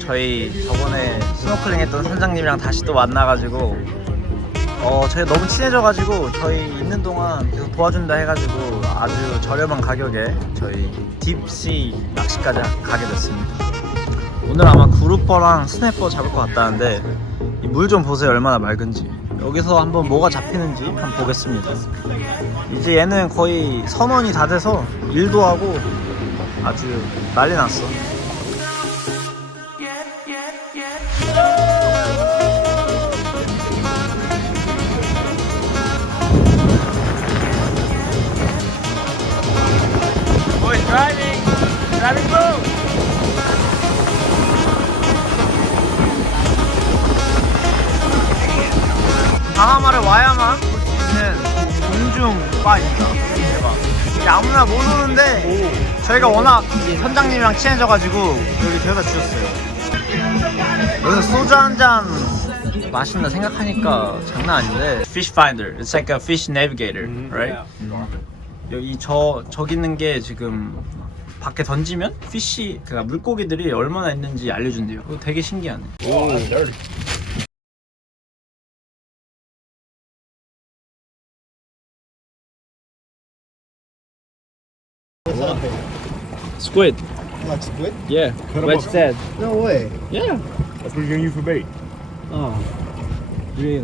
저희 저번에 스노클링 했던 선장님이랑 다시 또 만나가지고 저희 너무 친해져가지고 저희 있는 동안 계속 도와준다 해가지고 아주 저렴한 가격에 저희 딥시 낚시까지 가게 됐습니다. 오늘 아마 그루퍼랑 스냅퍼 잡을 것 같다는데 이 물 좀 보세요, 얼마나 맑은지. 여기서 한번 뭐가 잡히는지 한번 보겠습니다. 이제 얘는 거의 선원이 다 돼서 일도 하고 아주 난리 났어. Driving boat. 바하마를 와야만 볼 수 있는 공중 바입니다. 대박. 이게 아무나 못 오는데 저희가 워낙 선장님이랑 친해져가지고 여기 데려다 주셨어요. 여기서 소주 한 잔 마신다 생각하니까 장난 아닌데. Fish finder. It's like a fish navigator, right? 여기 저기 있는 게 지금 밖에 던지면 피쉬, 그러니까 물고기들이 얼마나 있는지 알려준대요. 그거 되게 신기하네. 오. Squid. Like squid? Yeah. Wedge dead. No way. Yeah. That's what you're gonna use for bait. Oh. Really?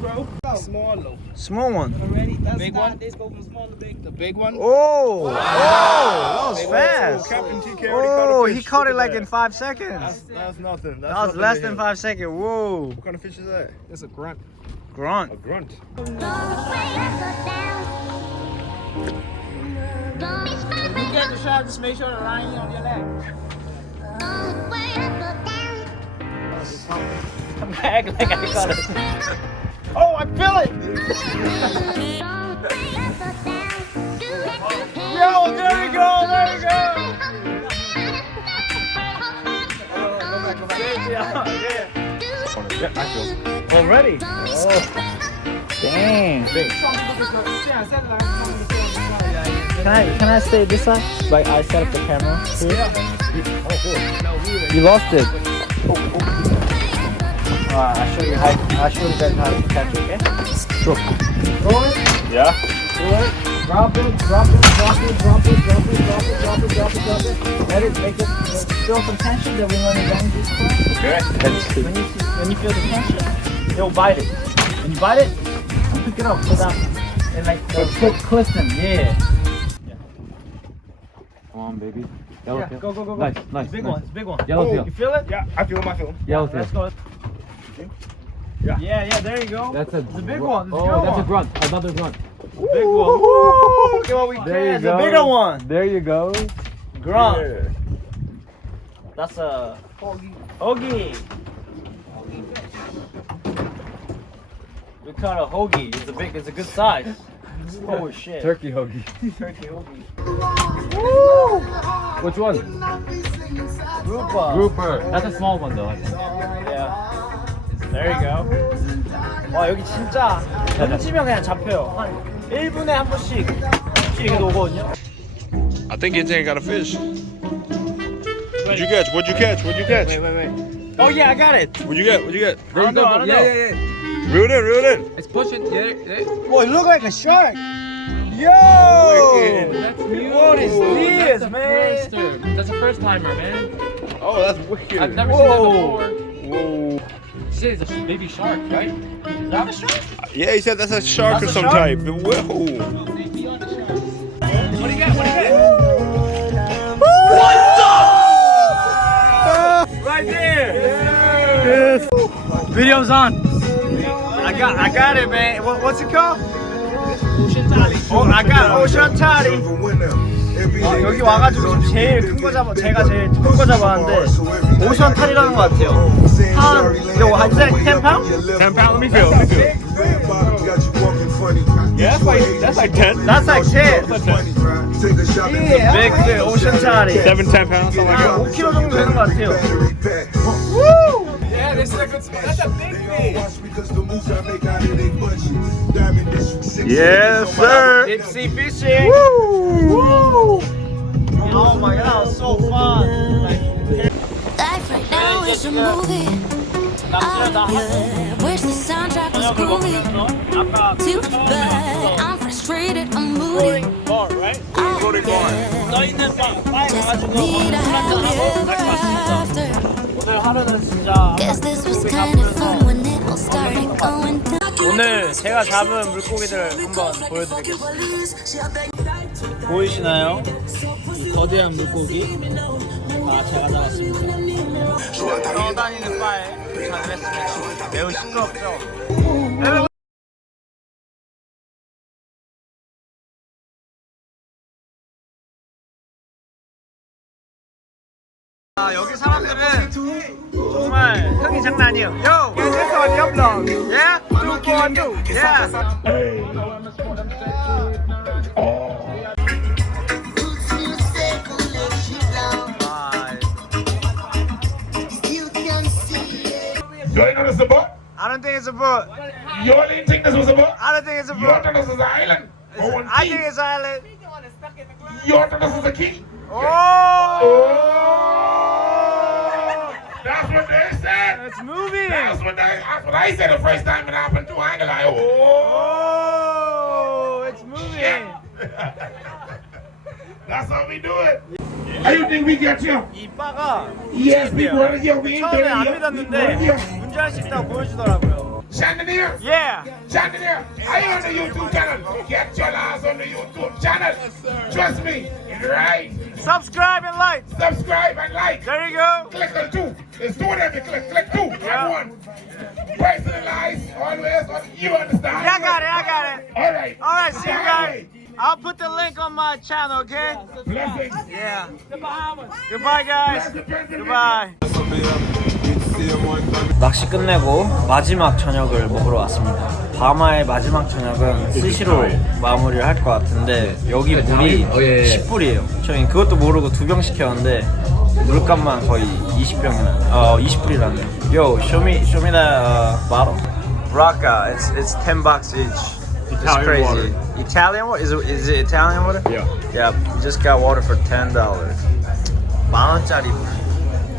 Bro. Small though. Small one. Already? That's Big not, one? This go from small to big. The big one? Oh. Oh. That was fast. Captain TK Oh, already he caught caught a it fish. like Look in at 5 that. seconds. That's nothing. That was less than 5 seconds. Whoa. What kind of fish is that? It's a grunt. Grunt. A grunt. You get the shot, just make sure the line ain't on your leg. I'm gonna act like I got it. Oh, I feel it. Yo, there we go. There we go. Yeah, I feel. Already? Oh. Dang. Can I stay this side? Like I set up the camera here? Oh, cool. You lost it. I'll show you guys how to catch it, okay? Sure. Throw it, Yeah. throw it, drop it, drop it, drop it, drop it, drop it, drop it, drop it, drop it, drop it. Let it make it feel some tension that we want to bang this crab. Okay. When you feel the tension, it'll bite it. When you bite it, pick it up so that it like clips them. Yeah. Come on, baby. Yeah, go, go, go, go. Nice, nice. It's a big nice. one. It's a big one. Yellowtail. You feel it? Yeah, I feel him. I feel him. Yellowtail. Let's go. Yeah. Yeah, there you go. That's a, It's a big one. It's a oh, good that's one. a grunt. Another grunt. Big one. Look at what we There you catch. go. A bigger one. There you go. Grunt. Yeah. That's a hoagie. We caught a hoagie. It's a good size. Oh shit. Turkey hoagie. Turkey hoagie. Which one? Grouper. Grouper. That's a small one though. I think. Yeah. There you go. 와 여기 진짜 던지면 그냥 잡혀요. 한 1분에 한 번씩 이렇게 오거든요. I think it ain't got a fish. What'd you catch? What'd you catch? What'd you catch? Wait. Oh yeah, I got it. What'd you get? What'd you get? There you go. I don't know. Yeah. Reel it in. Reel it in. It's pushing. Yeah. Boy, it look like a shark. Yo! Wicked. That's new. What is this, That's a man? firster. That's a first timer, man. Oh, that's wicked. I've never seen that Whoa. before. Whoa. Shit, it's a baby shark, right? Is that a shark? Yeah, he said that's a shark That's of a some shark? type. Whoa. What do you got? What do you got? Right there. Yes. Video's on. I got it, man. What's it called? Oh, I got Ocean Toddy. 여기 와가지고 지금 제일 큰 거 잡아, 제가 제일 큰 거 잡았는데 오션 탈이라는 거 같아요. 한, 이거 한 10 pound? 10 pound. Let me feel. Let me feel. Yeah, that's like 10. That's like 10. Yeah. Big fish, ocean toddy. 7, 10 pounds, something like that. 5kg 정도 되는 거 같아요. Yeah, this is a good spot. That's a big fish. Yes, sir. Deep sea fishing. Oh my god, that was so fun. 이제 지금 낚시를 다 하고 Wish the soundtrack was 저녁을 groovy 먹으면서 아까 too, but I'm frustrated, I'm moody. bar, right? 써 있는 바에 Just 가가지고 need a 한잔 happy 하고 ever 갈 수 있어. after. 오늘 하루는 진짜 Guess this was kind of fun when it all started going down. 오늘 제가 잡은 물고기들 한번 보여드리겠습니다. 보이시나요? 이 거대한 물고기. 제가 잡았습니다. 떠다니는 바에 도착을 했습니다. 매우 시끄럽죠? 여기 사람들은 정말 흥이 장난 아니에요. Yo! Yeah, this on your vlog. Yeah? 242. Yeah. You ain't know this is a boat? I don't think it's a boat. You only think this was a boat? I don't think it's a You boat. thought this was an island? Or one I key? think it's an island. You thought this was a key? Oh! That's what they said. It's moving. That's what I said the first time it happened too. I ain't gonna lie. Oh! It's moving. Yeah. That's how we do it. How you think we get you? 이 바가 Yes, we brought it here. We ain't 처음에 안 done it yet. We brought it 믿었는데 here. 운전할 수 있다고 보여주더라고요. Chandelier. Yeah. Chandelier. Are you on the YouTube channel? Get your ass on the YouTube channel. Trust me. Right. Subscribe and like. Subscribe and like. There you go. Click on two. There's two of them. You click two. Yeah. And one. Personalize always. You understand? Yeah, I got it. I got it. All right. All right. See you guys. I'll put the link on my channel. Okay. Blessings. Yeah. the Bahamas. Goodbye, guys. Goodbye. 낚시 끝내고 마지막 저녁을 먹으러 왔습니다. 바하마의 마지막 저녁은 스시로 마무리를 할 것 같은데 여기 물이 10불이에요. 저희 그것도 모르고 2병 시켰는데 물값만 거의 20병이나 20불이라네요. Yo, show me that bottle. Rocca, it's $10 each. It's crazy. water. Italian water? Is it Italian water? Yeah. Yeah, we just got water for $10. 만 원짜리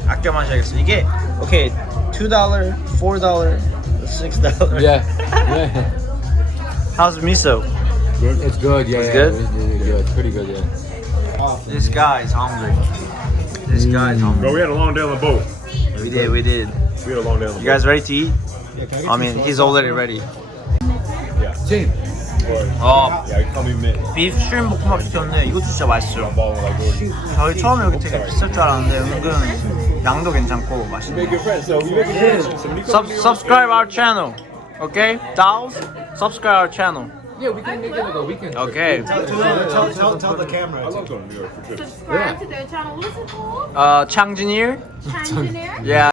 아껴 마셔야겠어. 이게 okay, $2, $4, $6. Yeah. Yeah. How's the miso? It's good. Yeah. It's good? It's really good. It's pretty good. Yeah. This guy is hungry. This guy is hungry. Bro, we had a long day on the boat. We did. We had a long day on the You guys ready to eat? I mean, he's already ready. James. Yeah, call me Mitt. 비프 슈림 볶음밥 시켰는데 이것도 진짜 맛있어요. Balling like Gordon. 저희 처음에 여기 되게 비쌀 줄 알았는데 은근 양도 괜찮고 맛있네요. Good friends. So we make Subscribe our channel, okay? Dolls, subscribe our channel. Yeah, we can make it like a weekend. Okay. I love going to New York for trips. Subscribe to their channel. What is it called? Chang-G Engineer? Yeah.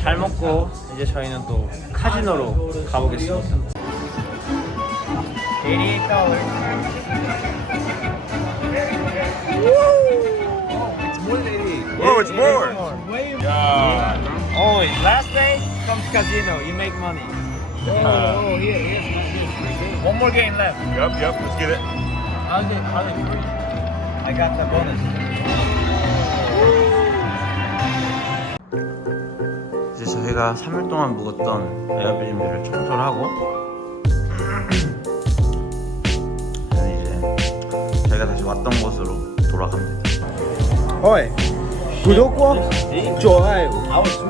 잘 먹고 이제 저희는 또 카지노로 가보겠습니다. $88. Oh, it's more. Yeah. Oh, last day comes casino. You make money. One more game left. Yep. Let's get it. Are they free? I got the bonus. 이제 저희가 3일 동안 묵었던 에어비앤비를 청소를 하고 이제 저희가 다시 왔던 곳으로 돌아갑니다. 어이, 구독과 좋아요.